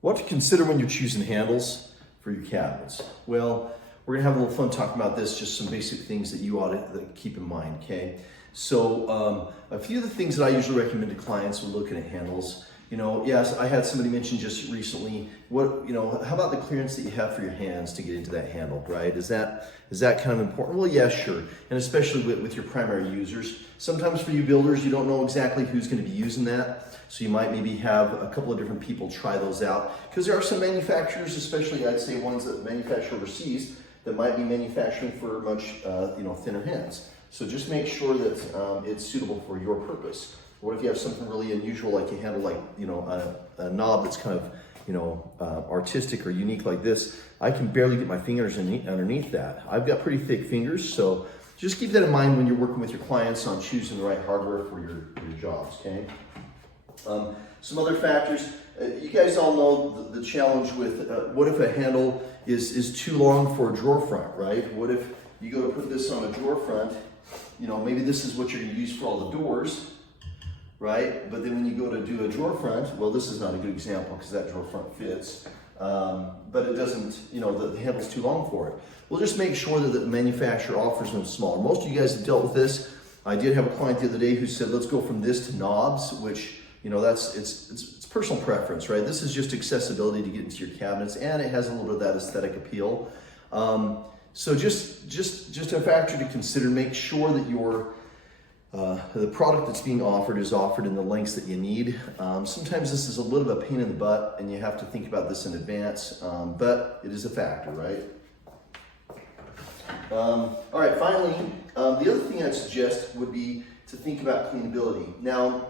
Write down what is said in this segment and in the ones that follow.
What to consider when you're choosing handles for your cabinets? Well, we're gonna have a little fun talking about this, just some basic things that you ought to keep in mind, okay? So a few of the things that I usually recommend to clients when looking at handles, yes, I had somebody mention just recently, how about the clearance that you have for your hands to get into that handle, right? Is that kind of important? Well, yeah, sure. And especially with your primary users. Sometimes for you builders, you don't know exactly who's gonna be using that. So you might maybe have a couple of different people try those out. Because there are some manufacturers, especially I'd say ones that manufacture overseas, that might be manufacturing for much thinner hands. So just make sure that it's suitable for your purpose. What if you have something really unusual, like you handle a knob that's kind of artistic or unique like this? I can barely get my fingers underneath that. I've got pretty thick fingers, so just keep that in mind when you're working with your clients on choosing the right hardware for your jobs, okay? Some other factors, you guys all know the challenge with what if a handle is too long for a drawer front, right? What if you go to put this on a drawer front, maybe this is what you're gonna use for all the doors, right? But then when you go to do a drawer front, well, this is not a good example because that drawer front fits, but it doesn't, the handle's too long for it. Well, just make sure that the manufacturer offers them smaller. Most of you guys have dealt with this. I did have a client the other day who said, let's go from this to knobs, which, it's personal preference, right? This is just accessibility to get into your cabinets, and it has a little bit of that aesthetic appeal. So just a factor to consider. Make sure that the product that's being offered is offered in the lengths that you need. Sometimes this is a little bit of a pain in the butt, and you have to think about this in advance, but it is a factor, right? All right, finally, the other thing I'd suggest would be to think about cleanability. Now,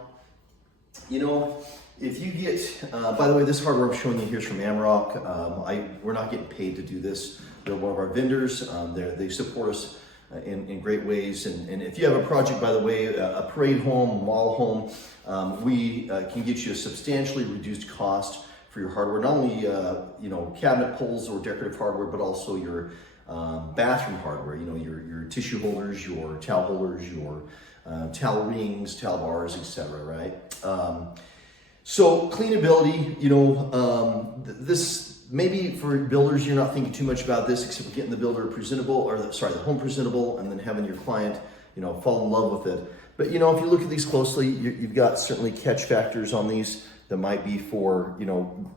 if you get, by the way, this hardware I'm showing you here is from Amrock. We're not getting paid to do this. They're one of our vendors. They support us in great ways. And if you have a project, by the way, a parade home, model home, we can get you a substantially reduced cost for your hardware. Not only, cabinet pulls or decorative hardware, but also your bathroom hardware, your tissue holders, your towel holders, your towel rings, towel bars, etc., right? So cleanability, this maybe for builders, you're not thinking too much about this except for getting the the home presentable, and then having your client, fall in love with it. But if you look at these closely, you've got certainly catch factors on these that might be for,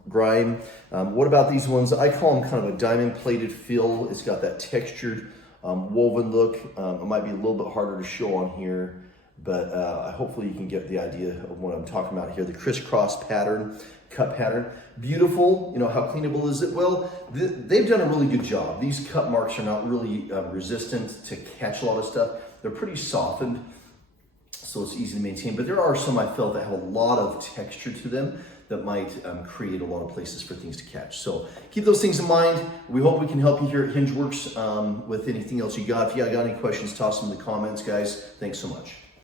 grime. What about these ones? I call them kind of a diamond plated fill. It's got that textured woven look. It might be a little bit harder to show on here, but hopefully you can get the idea of what I'm talking about here. The crisscross pattern, cut pattern. Beautiful, how cleanable is it? Well, they've done a really good job. These cut marks are not really resistant to catch a lot of stuff. They're pretty softened, so it's easy to maintain. But there are some I felt that have a lot of texture to them that might create a lot of places for things to catch. So keep those things in mind. We hope we can help you here at HingeWorks with anything else you got. If you got any questions, toss them in the comments, guys. Thanks so much.